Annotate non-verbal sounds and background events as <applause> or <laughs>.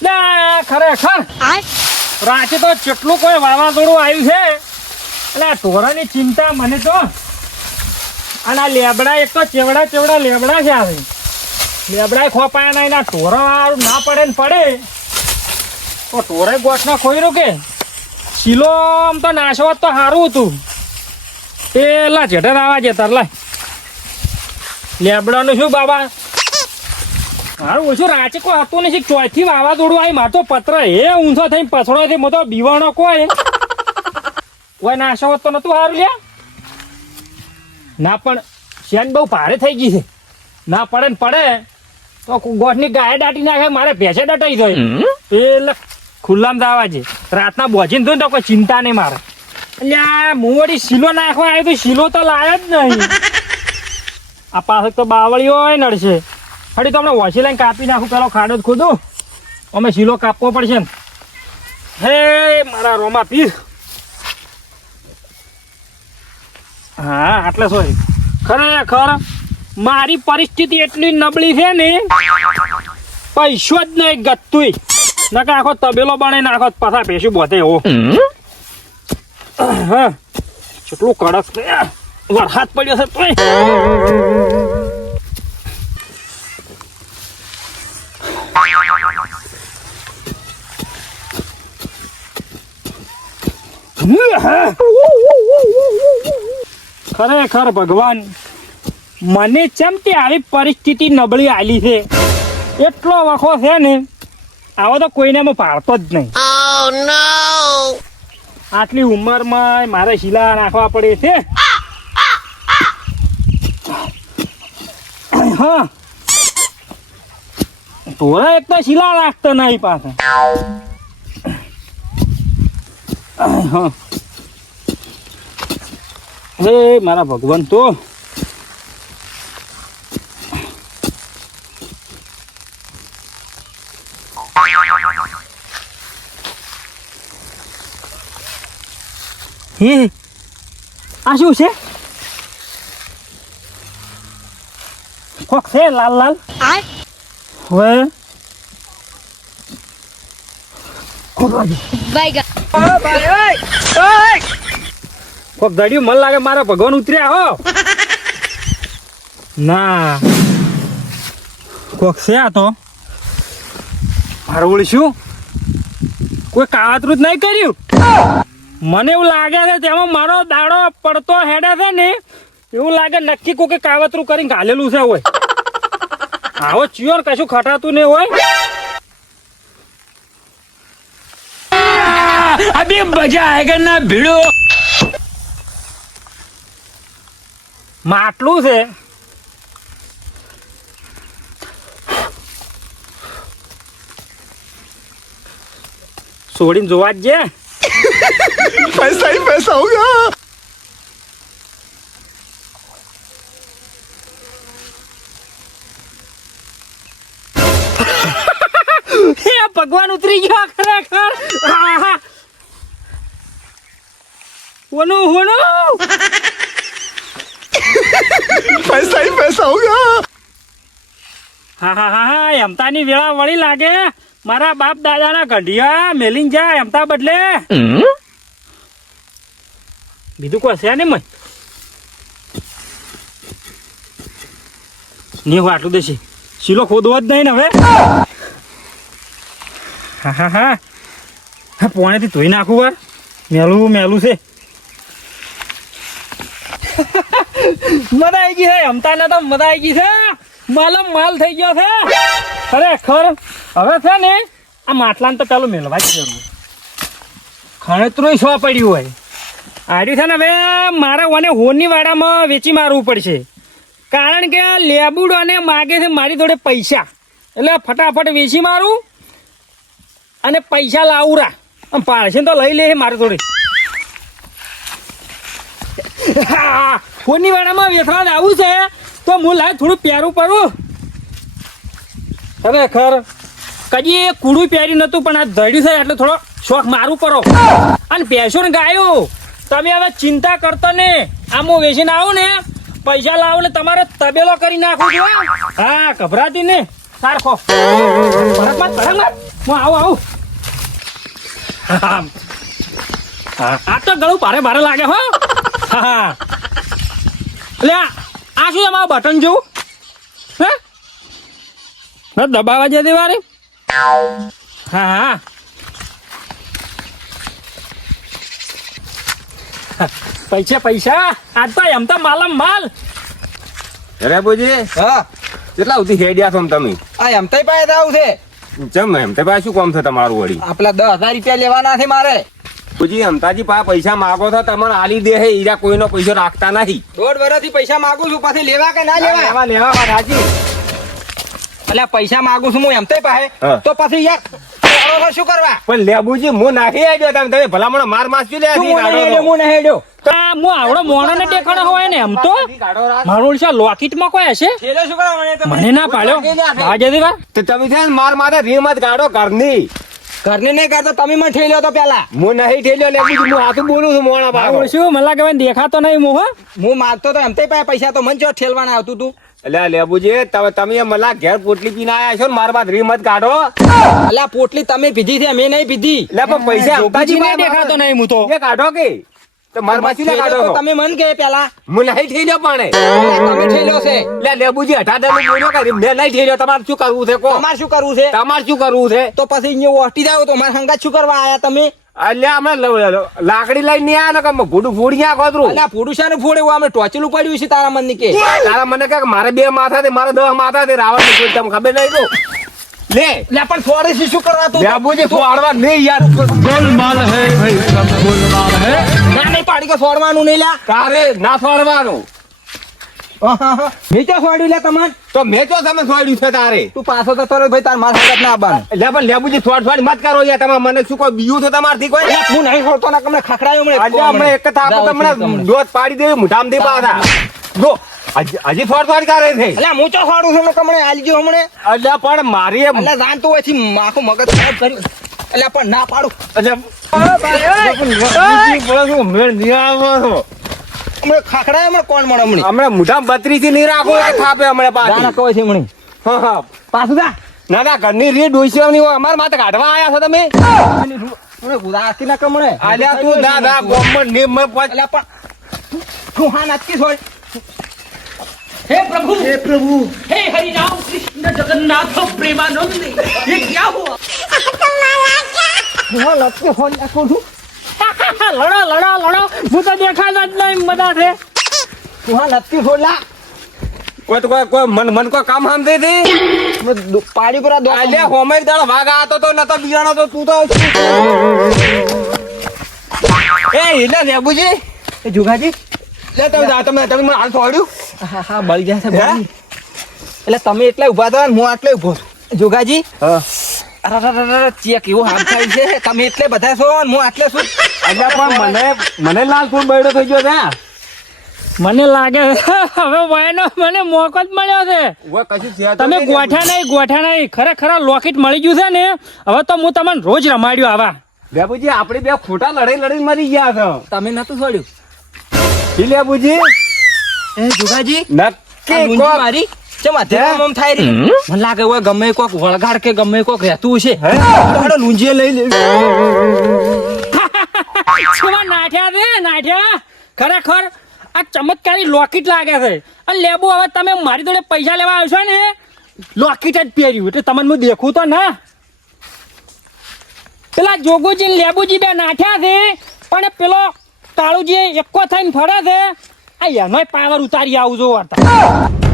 ખરેખર? રાતે તો કેટલું કોઈ વાવાઝોડું આવ્યું છે એટલે આ ઢોરાની ચિંતા મને તો અને આ લેબડા એક તો ચેવડા ચેવડા લેબડા છે આવે લેબડા ખોપાયા નહીં એના ઢોરા ના પડે ને પડે. તો ઢોરે ગોઠના ખોઈ કે? શીલો આમ તો નાશવત તો સારું હતું. પેલા જેઠર આવા છે લાય લેબડાનું શું બાબા? મારું ઓછું રાચે કોઈ હતું નથી ચોથી વાવાઝોડું આવી. મારતો પત્ર હે ઊંધો થઈને પછડો થી મોટો બીવાણો કોઈ. કોઈ નાશો હોત તો નતું સારું લ્યા. ના પણ શેન બહુ ભારે થઈ ગઈ છે. ના પડે ને પડે. તો ગોઠની ગાય દાટી નાખે મારે ભેંસે દટાઈ જાય. એટલે ખુલ્લામાં દાવા છે. રાતના બોજીને ધોઈને તો કોઈ ચિંતા નહીં મારે. એટલે આ મુવડી શીલો નાખવા આવ્યો તો શીલો તો લાયો જ નહીં. આ પાસે તો બાવળીઓ હોય નડશે હડી તો હમણાં વોશી લઈને કાપી નાખું. પેલો ખાડો જ ખોદું. અમે શીલો કાપવો પડશે ને. હે મારા રોમા પીસ હા આટલે સોય. ખરેખર મારી પરિસ્થિતિ એટલી નબળી છે ને પૈસો જ નહીં ગતું નકે આખો તબેલો બને નાખો પાછા પેશું બોતે એવો હા કેટલું કડક વરસાદ પડ્યો છે તોય. ખરેખર ભગવાન મને ચમ કે આવી પરિસ્થિતિ નબળી આલી છે? એટલો વખો છે ને આવો તો કોઈને હું પાડતો જ નહીં. આટલી ઉંમરમાં મારે શીલા નાખવા પડે છે. હા. તોરા એક તો શીલા નાખતો નહીં પાસે હા હે મારા ભગવાન તો. હે, આ શું છે? કોક છે, લાલ લાલ? હવે કોક દડ્યું મન લાગે મારા ભગવાન ઉતર્યા હો. ના. કોક છે આ તો. મારું શું કોઈ કાવતરું જ નહીં કર્યું? મને એવું લાગે છે તેમાં મારો દાડો પડતો હેડે છે ને એવું લાગે નક્કી કોઈ કાવતરું કરીને ઘાલેલું છે હોય આવો ચિયો ને કશું ખટાતું નહીં હોય? અભી મજા આયગર ના ભીડો? માટલું છે? છોડીને જોવા જ <laughs> પૈસા પૈસા હોગા ભગવાન ઉતરી ગયો ખરેખર. ઓનું હોનું પૈસા હી પૈસા હોગા હા હા હા હા એમતાની વેળા વળી લાગે. મારા બાપ દાદાના ગંઢિયા મેલીન જા એમતા બદલે. બીજું કોઈ હશે ને મય? નહીં હું આટલું દેશે. શીલો ખોદવો જ નહીં ને હવે. હા હા હા. પોણેથી ધોઈ નાખું વાર. મેલું મેલું છે. મજા આવી ગઈ છે અમતાને તો મજા આવી ગઈ છે. માલમ માલ થઈ ગયો છે. ખરેખર હવે છે ને, આ માટલાને તો પેલું મેળવા જ જરૂર ખણેતરું સો પડ્યું હોય. આડ્યું છે ને, હવે મારે ઓને હોની વાડામાં વેચી મારવું પડશે. કારણ કે લેબુડોને માગે છે મારી જોડે પૈસા. એટલે ફટાફટ વેચી મારું. અને પૈસા લાવરા આમ પાડશે તો લઈ લે મારે થોડી કોની વાડામાં વેચવા આવું છે, તો હું લાય થોડું પ્યારું પડું. ખરેખર કદી કુડું પહેર્યું નતું પણ આ ધડ્યું છે, એટલે થોડો શોખ મારું પડો. અને ભેંસો ને ગાયો, તમે હવે ચિંતા કરતો ને આમ હું વેચીને આવું ને, પૈસા લાવો ને તમારે તબેલો કરી નાખું છું, હા. ગભરાતી ને સારખો ભરત મત ભરત મત હું આવું આવું. આ તો ગળું ભારે ભારે લાગે હો. એટલે આ શું તમારું બટન જેવું? હે? ના દબાવા જતી વારે હા હા. પૈસા પૈસા. આજ તો એમ તો માલમ માલ. અરે બોજી હા. કેટલા સુધી હેડ્યા છો તમે? આ એમ તો પાયા આવું છે. ચમ એમ? તે શું કામ છે તમારું વળી? આપલા દસ હજાર રૂપિયા લેવાના છે મારે. પૂછી અમતાજી પાસે પૈસા માગો તો તમને આલી દે હે ઈરા કોઈનો પૈસો રાખતા નથી. દોઢ વર્ષથી પૈસા માગું છું પાછી લેવા કે ના લેવા? લેવા લેવા રાજી. એટલે પૈસા માગું છું હું એમ તે પાસે તો પછી યાર શું કરવા? પણ લેબુજી હું નાખી આવ્યો તમે. તમે ભલામણ માર માસી લે શું હું નહીં હેડ્યો, હું નહીં હેડ્યો. આ હું આવડો મોણો ને ટેકાણો હોય ને એમ તો. મારું ઓળશા લોકેટમાં કોઈ હશે? શું મને તમે? ના પાડ્યો. આ જતી તો તમે છે ને માર માથે રીમ મત કાઢો ઘરની. ઘરને નહીં કરતો તમે મને ઠેલ્યો તો પેલા. હું નહીં ઠેલ્યો લેબુજી હું હાથું બોલું છું મોણા પાડો મને લાગે દેખાતો નહીં મોહ હું. માગતો તો એમ તે પાસે પૈસા તો મને જો ઠેલવાના આવતું તું. એટલે લેબુજી તમે તમે મલા ઘેર પોટલી પીને આયા છો ને મારા બાદ રીમત કાઢો. અલ્યા પોટલી તમે પીધી છે મેં નહીં પીધી. એટલે પણ પૈસા અંબાજી નહીં દેખાતો નહીં હું તો. એ કાઢો કે? તો માર પાછી લે કાઢો ઠેલ્યો તો છો. તમે મને કહે પેલા. હું નહીં ઠેલ્યો પણ. તમે ઠેલ્યો છે. લે લેબુજી અઢારનું બોલ્યો કે મેં નહીં ઠેલ્યો તમારે શું કરવું છે કો તમારે શું કરવું છે? તમારે શું કરવું છે? તો પછી અહીંયા ઓટી જાવ તો મારા સંગાત શું કરવા આયા તમે? અલ્યા અમે લાકડી લઈને નહીં ને ભૂડું ફોડી આ ખોતરું અલ્યા ફોડે એવું અમે ટોચલું પડ્યું છે તારા મન કે? તારા મને કે મારે બે માથા મારે દસ માથા છે રાવણની તમને ખબર નહીં તો? લે. લે પણ ફોડે શું કરવા તું? લેબુજી ફોડવા નહીં યાર. ના નહીં પાડી કે ફોડવાનું નહીં લ્યા. તારે ના ફોડવાનું. મેં ક્યાં ફોડ્યું લે તમને? તો મેં તો તમે ફોડ્યું છે તારે. તું પાછો તો તરત ભાઈ તાર મારા હંગાત ના આવવાનું. લે પણ લેબુજી ફોડ ફોડ મત કરો યાર તમે મને શું કોઈ બીયું છે તમારથી કોઈ? હું નહીં ફોડતો ના કમને ખખડાયો મને અલ્યા હમણાં એક થાપ જાઓ તમને તમને. દોત પાડી દેવી મુઠામથી પાછા. જો હજી હજી ફોડ ફોડ કરે છે. અલ્યા હું ચો ફોડું છું કમણે આલજો હમણે. અલ્યા પણ મારી અલ્યા જાણતો હોય છે આખું મગજ ખરાબ કર્યું. અલ્યા પણ ના પાડું. હમણાં હમણે ખખડાયો હમણે કોણ મળે હમણે મુઠામ બત્રીસ થી નહીં રાખો એક થાપે હમણાં જાના પાછી કહે છે હમણે હા, હા. પાછું જા ના ના ઘરની રીત ડોસીઓની હોય અમારા માથે કાઢવા આયા છો તમે હમણે ઉદાસી ના કમણે આલ્યા તું ના ના ગોમમાં નિયમ માં પહોંચ. અલ્યા પણ તું હા નાચકી છોડ हे प्रभु हे प्रभु हे हरि राम कृष्ण जगन्नाथ प्रेमानंद ये क्या हुआ તું હા નાચકી છોડ નાખું છું લડો લડો લડો હું તો દેખાતા જ નહીં બધા છે તું હા નાચકી છોડ કોઈ તો કોઈ કોઈ મન મન કોઈ કામ હામ દે દે પાડી પર દો આલે હોમે દાળ વાગ આતો તો નતો બિયાણો તો તું તો એ એટલે લેબુજી એ જુગાજી. લે તમે જા તમે તમે મને હાલ છોડ્યું હા હા બળી ગયા છે હે? બળી. એટલે તમે એટલે ઊભા હતા હું આટલે ઊભો છું. જોગાજી. હા. અરે અરે અરે અરે, ચેક એવો હાલ થાય છે. તમે એટલે બધા છો હું આટલે છું. અલ્યા પણ મને મને લાલ ફૂલ બળ્યો થઈ ગયો ત્યાં મને લાગે હવે વાયનો મને મોકો જ મળ્યો છે. કશું છે તમે ગોઠા નહીં ગોઠા નહીં. ખરેખર લોકેટ મળી ગયું છે ને હવે તો હું તમને રોજ રમાડ્યો આવા. બેબુજી આપણે બે ખોટા લડાઈ લડાઈ મરી ગયા છો. તમે નતું છોડ્યું? લેબુજી એ જુગાજી? નક્કી મારી? ચમ અત્યારે મમ થાય રી? મને લાગે હોય ગમે કોક વળગાડ કે ગમે કોક રહેતું છે. હાડો લુંજીએ લઈ લે કેવા નાઠ્યા છે, નાઠ્યા? ખરેખર આ ચમત્કારી લોકેટ લાગે છે. અને લેબુ, હવે તમે મારી જોડે પૈસા લેવા આવશો ને? લોકેટ જ પહેર્યું, એટલે તમને હું દેખું તો ના. પેલા જોગુજી ને લેબુજી બે નાઠ્યા છે, પણ પેલો કાળુજી એકો થઈને ફરે છે. આ એનો પાવર ઉતારી આવું જો વાર્તા.